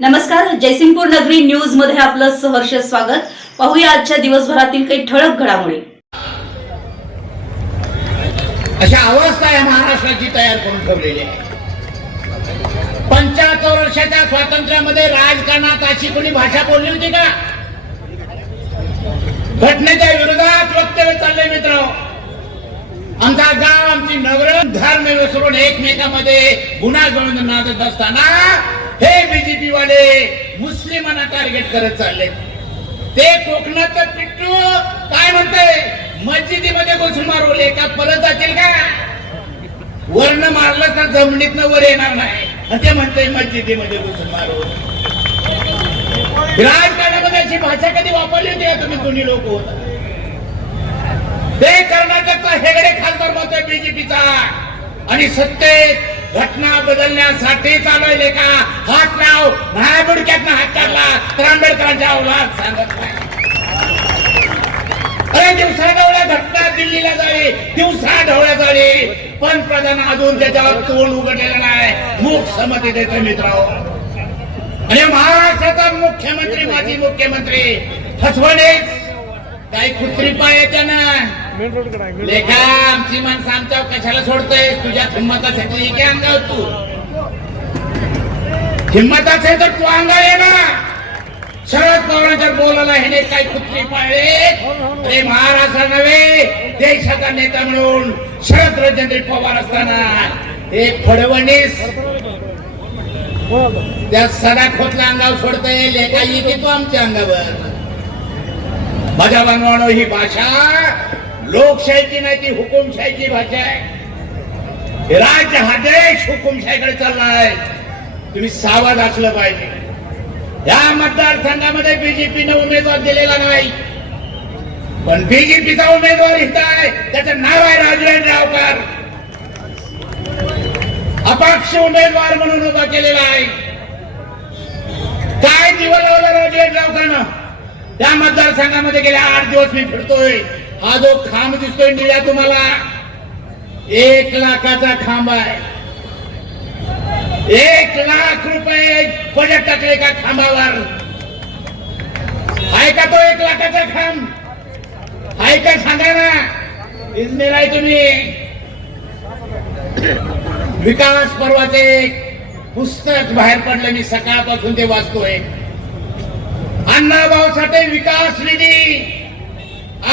नमस्कार जयसिंगपूर नगरी न्यूजमध्ये आपलं सहर्ष स्वागत. पाहूया आजच्या दिवसभरातील काही ठळक घडामोडी. अशा अवस्था या महाराष्ट्राची तयार करून ठेवलेली आहे. पंच्याहत्तर वर्षाच्या स्वातंत्र्यामध्ये राजकारणात अशी कोणी भाषा बोलली होती का? घटनेच्या विरोधात वक्तव्य चाललंय मित्र आमचा गाव आमची नगर धर्म विसरून एकमेकामध्ये गुन्हा गळून नादत असताना हे बीजेपी वाले मुस्लिमांना टार्गेट करत चालले ते कोकणात पिट्टू काय म्हणते मस्जिदीमध्ये घुसून मारवले का परत जातील का? वर्ण मारलं तर जमिनीतनं वर येणार नाही. आणि ते म्हणते मस्जिदीमध्ये घुसून मारू राजकारणामध्ये अशी भाषा कधी वापरली होती का तुम्ही? कोणी लोक होता. ते कर्नाटकचा हेगडे खासदार म्हणतोय बीजेपीचा. आणि सत्तेत घटना बदलण्यासाठी चालवले का? हात लाव. नाही बुडक्यात हात काढला. तर आंबेडकरांच्या अवलाद सांगत नाही. अरे दिवसा ढवळ्या घटना दिल्लीला जावी. दिवसा ढवळ्या जावी. पंतप्रधान अजून त्याच्यावर तोंड उघडलेलं नाही. मूक समती देतो मित्र आणि महाराष्ट्राचा मुख्यमंत्री माजी मुख्यमंत्री फसवणेच कुत्री पाय त्यानं लेखा आमची माणसं आमच्यावर कशाला सोडतोय? तुझ्या हिंमतासाठी की अंगावर तू. हिंमत असेल तर तू अंगा ये ना. शरद पवारांच्या बोलायला हे काही कुत्री पाळले? ते महाराष्ट्र नव्हे देशाचा नेता म्हणून शरद राजेंद्र पवार असताना एक फडणवीस त्या सडा खोतला अंगावर सोडतोय. लेखा येते तो आमच्या अंगावर. माझ्या बनवानो ही भाषा लोकशाहीची नाही ती हुकुमशाहीची भाषा आहे. राज्य हा देश हुकुमशाहीकडे चाललाय. तुम्ही सावध असलं पाहिजे. या मतदारसंघामध्ये बीजेपीनं उमेदवार दिलेला नाही. पण बीजेपीचा उमेदवार इथं आहे त्याचं नाव आहे राजवेंद्र रावकर अपक्ष उमेदवार म्हणून उभा केलेला आहे. काय दिवस लावलं राजवेंद्र रावकरनं त्या मतदारसंघामध्ये गेल्या आठ दिवस मी फिरतोय. हा जो खांब दिसतोय निळ्या तुम्हाला एक लाखाचा खांब आहे. एक लाख रुपये बजेट टाकले का खांबावर. आहे का तो एक लाखाचा खांब? आहे का सांगा ना. इजमेर आहे तुम्ही. विकास पर्वाचे पुस्तक बाहेर पडलं मी सकाळपासून ते वाचतोय. अण्णाभाऊ साठे विकास निधी.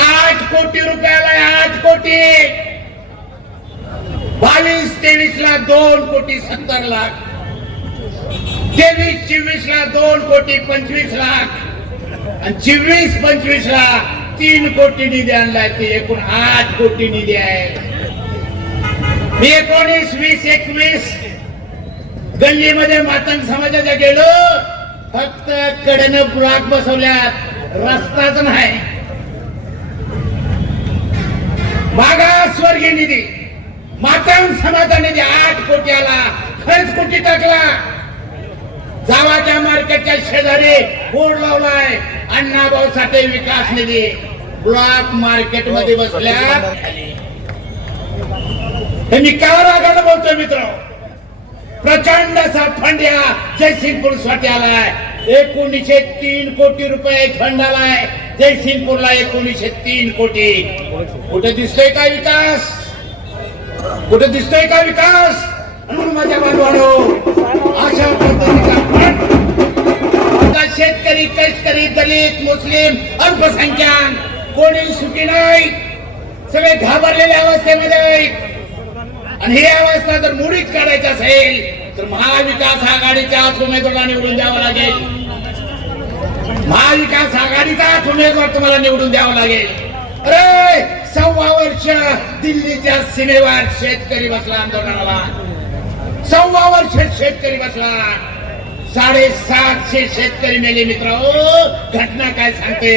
आठ कोटी रुपयाला आठ कोटी. बावीस तेवीस ला दोन कोटी सत्तर लाख. तेवीस चोवीस ला दोन कोटी पंचवीस लाख. आणि चोवीस पंचवीस ला तीन कोटी निधी आणलाय ते एकूण आठ कोटी निधी आहे. एकोणीस वीस एकवीस गल्लीमध्ये मातंग समाजाच्या गेलो. फक्त कडेनं ब्लॉक बसवल्यात. रस्ताच नाही. मागासवर्गीय निधी. मातंग समाजा निधी आठ कोटी आला खरंच कोटी टाकला. जावाच्या मार्केटच्या शेजारी बोर्ड लावलाय अण्णाभाऊ साठे विकास निधी. ब्लॉक मार्केटमध्ये बसल्या हे मी का रागानं बोलतोय मित्र प्रचंड असा फंड या जयसिंगपूरसाठी आलाय एकोणीशे तीन कोटी रुपये फंड आलाय जयसिंगपूरला एकोणीशे तीन कोटी. कुठे दिसतोय का विकास? कुठे दिसतोय का विकास? म्हणून माझ्या बांधवानो अशा पद्धतीचा फंड शेतकरी कष्टकरी दलित मुस्लिम अल्पसंख्याक कोणी सुखी नाही सगळे घाबरलेल्या अवस्थेमध्ये आणि ही अवस्था जर मुळीच काढायची असेल तर महाविकास आघाडीच्या उमेदवाराला निवडून द्यावं लागेल. महाविकास आघाडीचाच उमेदवार तुम्हाला निवडून द्यावा लागेल. अरे सव्वा वर्ष दिल्लीच्या सीमेवर शेतकरी बसला आंदोलनाला. सव्वा वर्ष शेतकरी बसला. साडेसातशे शेतकरी मेले मित्र. घटना काय सांगते?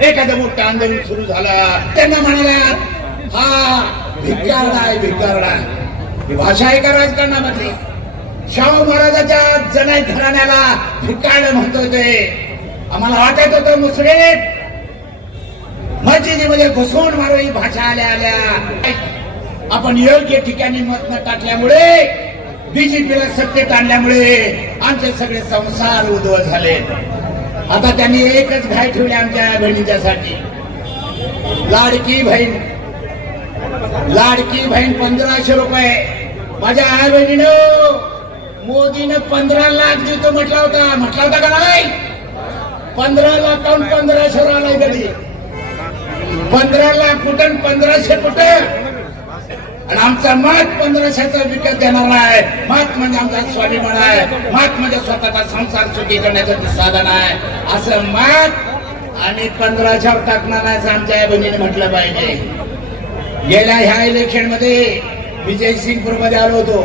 एखादं मोठं आंदोलन सुरू झालं. त्यांना म्हणाला हा भिकारडा आहे भिकारडा. ही भाषा आहे का राजकारणामध्ये? शाहू महाराजाच्या जनाई घराण्याला भिकारड म्हणतोय आम्हाला वाटत होतं मुसळे मस्जिदीमध्ये घुसवून मारू ही भाषा आल्या आल्या. आपण योग्य ठिकाणी मत न टाकल्यामुळे बीजेपीला सत्तेत आणल्यामुळे आमचे सगळे संसार उद्धव झाले. आता त्यांनी एकच घाय ठेवली आमच्या बहिणीच्यासाठी. लाडकी बहीण. लाडकी बहीण पंधराशे रुपये. माझ्या आई बहिणीनं मोदीनं पंधरा लाख देतो म्हटला होता. म्हटला होता का नाही? पंधरा लाखाहून पंधराशे आलाय कधी पंधरा लाख कुठं पंधराशे कुठं आणि आमचा मत पंधराशेचा विकत देणार आहे. मत म्हणजे आमचा स्वाभिमान आहे. मत म्हणजे स्वतःचा संसार सुखी करण्याचं साधन आहे. असं मत आणि पंधराशेवर टाकणार आहे आमच्या या बहिणीने म्हटलं पाहिजे. गेल्या ह्या इलेक्शनमध्ये विजय सिंगपूरमध्ये आलो होतो.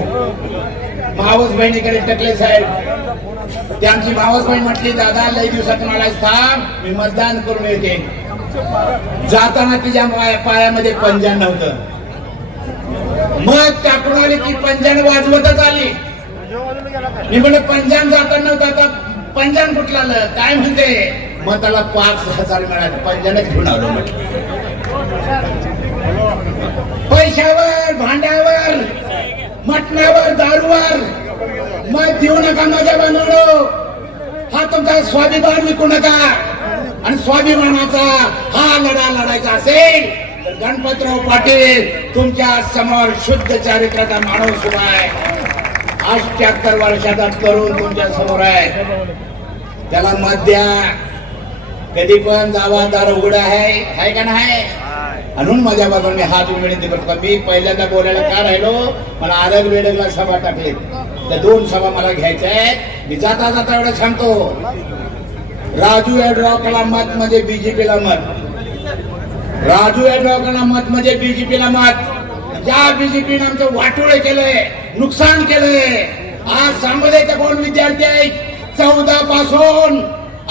मावस बहिणीकडे टकले साहेब. ते आमची मावस बहीण म्हटली दादा लई दिवसात मला थांब मी मतदान करून येते. जाताना तिच्या पायामध्ये पंजाण नव्हतं. मग टाकून आली ती पंजाण वाजवतच आली. मी म्हणलं पंजाब जाताना नव्हतं आता पंजाब कुठला आलं? काय म्हणते? मग त्याला पाच हजार मिळाले. पंजाणच घेऊन आलो म्हटलं. आपल्यावर दारूवर. मत देऊ नका माझ्या बनवलो हा तुमचा स्वाभिमान विकू नका. आणि स्वाभिमानाचा हा लढा लढायचा असेल तर गणपतराव पाटील तुमच्यासमोर शुद्ध चारित्र्याचा माणूस उभा आहे. अष्ट्याहत्तर वर्षाचा तरुण तुमच्यासमोर आहे. त्याला मत द्या. कधी पण जावा दार उघड आहे का नाही? म्हणून माझ्या बाजूने मी हात विनंती करतो मी पहिल्यांदा बोलायला का राहिलो? मला आरग वेडगला सभा टाकली. त्या दोन सभा मला घ्यायच्या आहेत. मी जाता जाता एवढं सांगतो. राजू यड्रावकरला मत म्हणजे बीजेपीला मत. राजू यड्रावकरला मत म्हणजे बीजेपीला मत. ज्या बीजेपीने आमचं वाटोळे केलंय नुकसान केलंय आज सांगोल्याचे कोण विद्यार्थी आहेत. चौदा पासून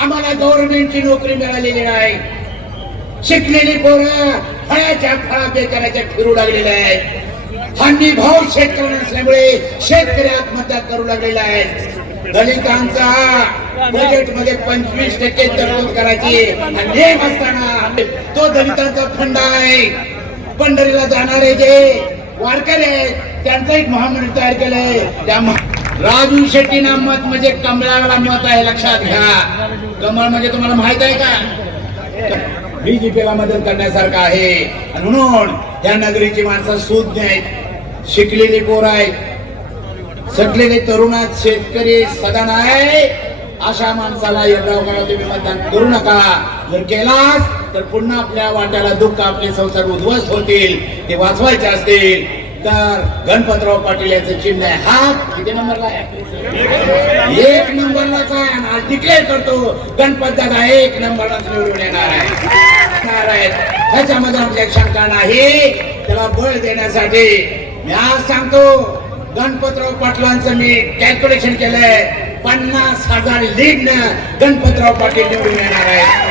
आम्हाला गव्हर्नमेंटची नोकरी मिळालेली नाही. शिकलेली पोरं फळाच्या फळा बेचाराच्या फिरू लागलेल्या आहेत हंडी भाव शेतकरी नसल्यामुळे शेतकरी आत्महत्या करू लागलेला आहे. दलितांचा बजेटमध्ये पंचवीस टक्के तरतूद करायची नेम असताना तो दलितांचा फंड आहे. पंढरीला जाणारे जे वारकरी आहेत त्यांचं एक महामंडळ तयार केलंय. त्या राजू राजू शेट्टीना मत म्हणजे कमळाला मत आहे लक्षात घ्या. कमळ म्हणजे तुम्हाला माहीत आहे का? बीजेपीला मदत करण्यासारखं आहे. आणि म्हणून या नगरीची माणसं सुज्ञ आहेत शिकलेली पोर आहेत. सटलेले तरुणात शेतकरी सदन आहे अशा माणसाला यड्रावकाला तुम्ही मतदान करू नका. जर केलास तर पुन्हा आपल्या वाट्याला दुःख आपले संसार उद्ध्वस्त होतील. ते वाचवायचे असतील. तर गणपतराव पाटील याचं चिन्ह आहे. हा किती नंबरला आहे? एक नंबरलाच आहे. आणि आज डिक्लेअर करतो गणपत दादा एक नंबरला निवडून येणार आहे. येणार आहेत. त्याच्यामध्ये आमची एक शंका नाही. त्याला बळ देण्यासाठी मी आज सांगतो गणपतराव पाटलांचं मी कॅल्क्युलेशन केलंय. पन्नास हजार लीड गणपतराव पाटील निवडून येणार आहेत.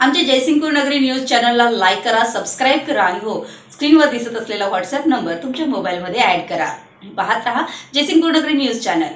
आमच्या जयसिंगपूर नगरी न्यूज चॅनलला लाईक करा सबस्क्राईब करा आणि हो स्क्रीनवर दिसत असलेला व्हॉट्सअप नंबर तुमच्या मोबाईलमध्ये ऍड करा. पाहत रहा जयसिंगपूर नगरी न्यूज चॅनल.